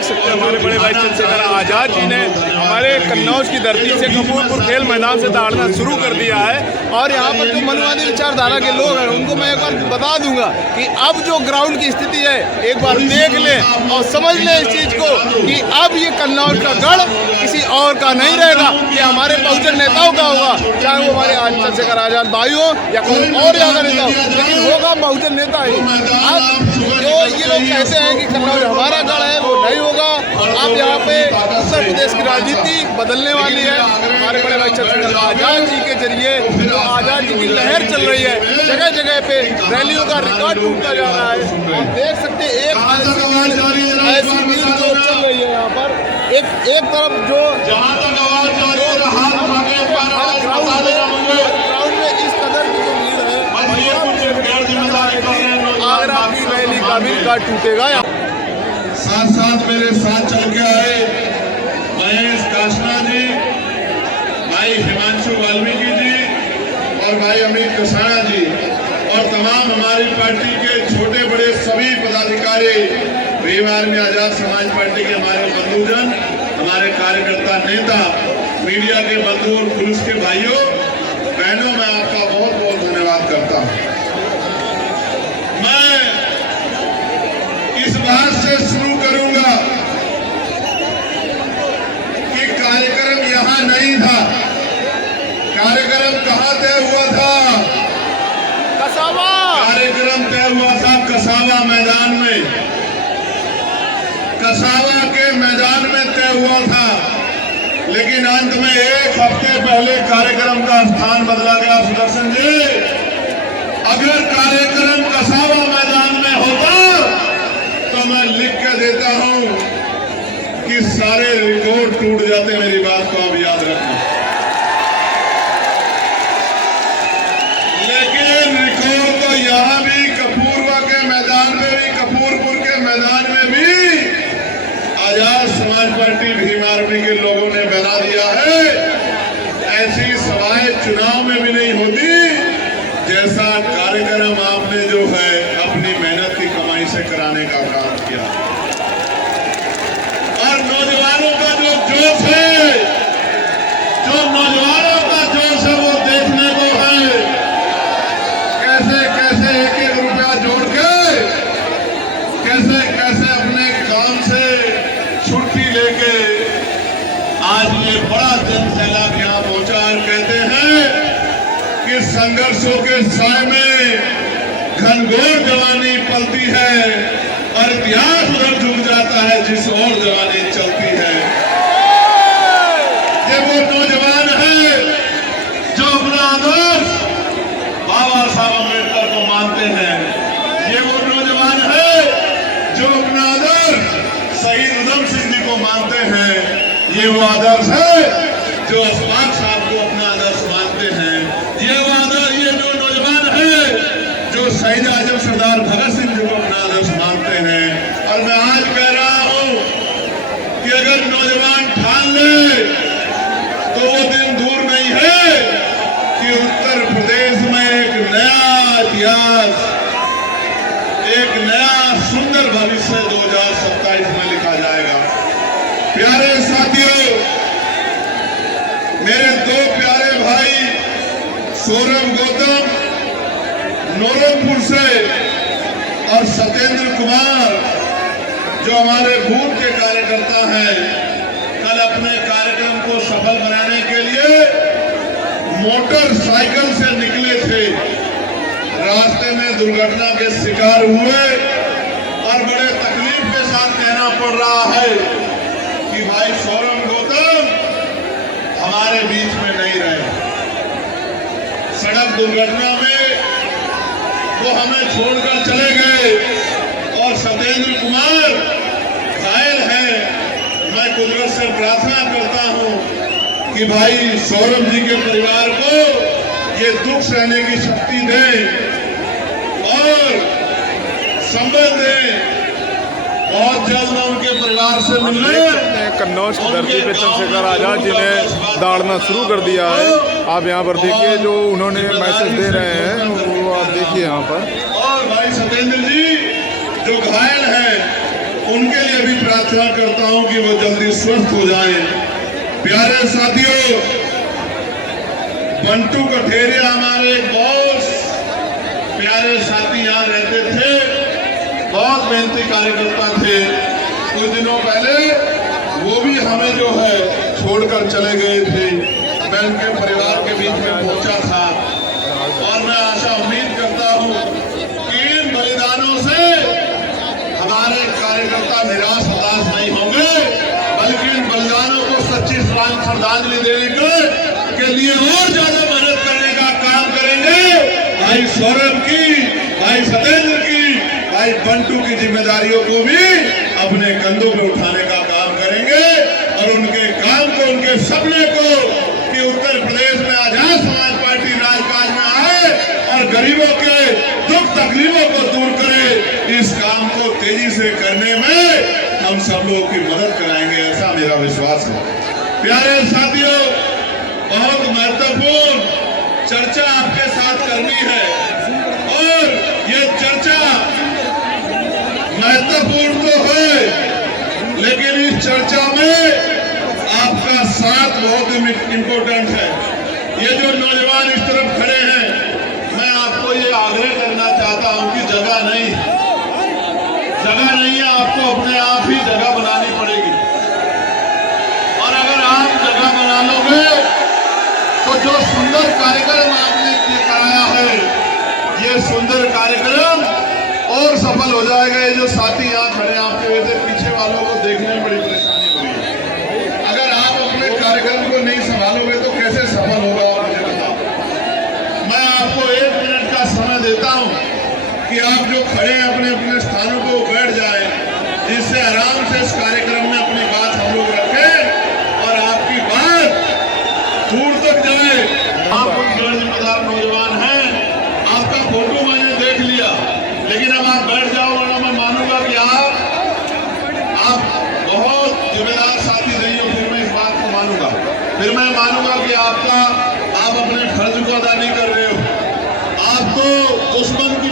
देख सकते हैं हमारे बड़े भाई चंद्रशेखर आज़ाद जी ने हमारे कन्नौज की धरती से कपूरपुर खेल मैदान से दौड़ना शुरू कर दिया है। और यहाँ पर जो मनुवादी विचारधारा के लोग हैं उनको मैं एक बार बता दूंगा कि अब जो ग्राउंड की स्थिति है एक बार देख लें और समझ लें इस चीज़ को कि अब ये कन्नौज का गढ़ किसी और का नहीं रहेगा, ये हमारे बहुजन नेताओं का होगा, चाहे वो हमारे चंद्रशेखर आज़ाद भाई हो या कोई और ज़्यादा नेता हो, लेकिन होगा बहुजन नेता ही। अब जो ये लोग कहते हैं कि कन्नौज हमारा गढ़ है वो नहीं होगा। अब यहाँ पे उत्तर प्रदेश की राजनीति बदलने वाली है। हमारे बड़े भाई चंद्रशेखर आज़ाद जी के जरिए जो आज़ाद जी की लहर चल रही है, जगह जगह पे रैलियों का रिकॉर्ड टूटता जा रहा है। आप देख सकते हैं एक ऐसी मील जो चल रही है यहाँ पर, एक तरफ जो ग्राउंड में इस कदर की जो भीड़ है, आगरा की रैली का भी रिकॉर्ड टूटेगा। साथ साथ मेरे साथ चल के आए महेश काशना जी, भाई हिमांशु वाल्मीकि जी और भाई अमित कसाना जी और तमाम हमारी पार्टी के छोटे बड़े सभी पदाधिकारी, परिवार में आजाद समाज पार्टी के हमारे बंधुजन, हमारे कार्यकर्ता, नेता, मीडिया के बंधु और पुलिस के भाइयों बहनों, मैं आपका बहुत बहुत धन्यवाद करता हूं। मैं इस बात से शुरू करूंगा कि कार्यक्रम यहां नहीं था। कार्यक्रम कहां तय हुआ था? कसावा। कार्यक्रम तय हुआ था कसावा मैदान में, कसावा के मैदान में तय हुआ था। लेकिन अंत में एक हफ्ते पहले कार्यक्रम का स्थान बदला गया। सुदर्शन जी, अगर कार्यक्रम कसावा मैदान में होता तो मैं लिख के देता हूं कि सारे रिकॉर्ड टूट जाते। मेरी बात को आप याद रखना। लेकिन रिकॉर्ड तो यहां भी, कपूरवा के मैदान में भी, कपूरपुर के मैदान में भी आजाद समाज पार्टी भीम आर्मी के लोगों ने बना दिया है। ऐसी सभाएं चुनाव में भी नहीं होती जैसा कार्यक्रम आपने जो है अपनी मेहनत की कमाई से कराने का काम किया। और नौजवानों का जो जोश है, जो नौजवानों का जोश है वो देखने को है। कैसे कैसे एक एक रुपया जोड़ के, कैसे कैसे अपने काम से छुट्टी लेके आज ये बड़ा जन सैलाब यहाँ पहुंचा। और कहते हैं कि संघर्षों के साय में घनघोर जवानी पलती है और इतिहास उधर झुक जाता है जिस और जवानी चलती है। ये वो नौजवान है जो अपना आदर्श बाबा साहब अम्बेडकर को मानते हैं। ये वो नौजवान है जो अपना आदर्श शहीद उधम सिंह जी को मानते हैं। ये वो आदर्श है जो अशफाक साहब को अपना आदर्श मानते हैं। ये जो नौजवान है जो शहीद आजम सरदार भगत सिंह जी को अपना आदर्श मानते हैं। और मैं आज कह रहा हूं कि अगर नौजवान ठान ले तो वो दिन दूर नहीं है कि उत्तर प्रदेश में एक नया इतिहास, एक नया सुंदर भविष्य 2027 में लिखा जाएगा। प्यारे साथियों, मेरे दो प्यारे भाई सौरभ गौतम नौरंगपुर से और सत्येंद्र कुमार जो हमारे बूथ के कार्यकर्ता हैं, कल अपने कार्यक्रम को सफल बनाने के लिए मोटरसाइकिल से निकले थे। रास्ते में दुर्घटना के शिकार हुए और बड़े तकलीफ के साथ कहना पड़ रहा है कि भाई सौरभ गौतम हमारे बीच में नहीं रहे। सड़क दुर्घटना में वो हमें छोड़कर चले गए और सत्येंद्र कुमार घायल हैं। मैं कुदरत से प्रार्थना करता हूं कि भाई सौरभ जी के परिवार को ये दुख सहने की शक्ति दें और संबल दें। बहुत जल्द मैं उनके परिवार से मिलने कन्नौज की धरती पे चंद्रशेखर आज़ाद जी ने दौड़ना शुरू कर दिया है। आप यहाँ पर देखिए जो उन्होंने मैसेज दे रहे हैं वो आप देखिए यहाँ पर। और भाई सत्येंद्र जी जो घायल हैं उनके लिए भी प्रार्थना करता हूं कि वो जल्दी स्वस्थ हो जाए। प्यारे साथियों, बंटू कठेरिया हमारे एक बहुत प्यारे साथी यहाँ रहते थे, बहुत मेहनती कार्यकर्ता थे। कुछ दिनों पहले वो भी हमें जो है छोड़कर चले गए थे। मैं उनके परिवार के बीच में पहुंचा था और मैं आशा उम्मीद करता हूं कि इन बलिदानों से हमारे कार्यकर्ता निराश हताश नहीं होंगे, बल्कि इन बलिदानों को सच्ची श्रद्धांजलि देने के लिए और ज्यादा मेहनत करने का काम करेंगे। भाई सौरभ की, भाई सतेंद्र की, भाई बंटू की जिम्मेदारियों को भी अपने कंधों पे उठाने का काम करेंगे और उनके काम को, उनके सपने को कि उत्तर प्रदेश में आजाद समाज पार्टी राजकाज में आए और गरीबों के दुख तकलीफों को दूर करे, इस काम को तेजी से करने में हम सब लोग की मदद कराएंगे, ऐसा मेरा विश्वास है। प्यारे साथियों, बहुत महत्वपूर्ण चर्चा आपके साथ करनी है और ये चर्चा महत्वपूर्ण तो है, लेकिन इस चर्चा में आपका साथ बहुत इम्पोर्टेंट है। ये जो नौजवान इस तरफ खड़े हैं, मैं आपको ये आग्रह करना चाहता हूं कि जगह नहीं है, आपको अपने आप ही जगह बनानी पड़ेगी। और अगर आप जगह बना लोगे तो जो सुंदर कार्यक्रम आपने कराया है, ये सुंदर कार्यक्रम और सफल हो जाएगा। ये जो साथी यहाँ खड़े हैं आपके वजह से पीछे वालों को देखने में बड़ी परेशानी हो रही है। अगर आप अपने कार्यक्रम को नहीं संभालोगे तो कैसे सफल होगा, आप मुझे बताओ। मैं आपको 1 मिनट का समय देता हूं कि आप जो खड़े हैं अपने अपने स्थानों को बैठ जाएं, जिससे आराम से इस कार्यक्रम में अपनी बात हम लोग रखें और आपकी बात दूर तक जाए। आप कुछ गैर जिम्मेदार नौजवान हैं, आपका फोटो मैंने देख लिया, लेकिन अब आप बैठ जाओ वरना मैं मानूंगा कि आप बहुत जिम्मेदार साथी रही हो, फिर मैं इस बात को मानूंगा, फिर मैं मानूंगा कि आप अपने फर्ज को अदा नहीं कर रहे हो। आप तो दुश्मन की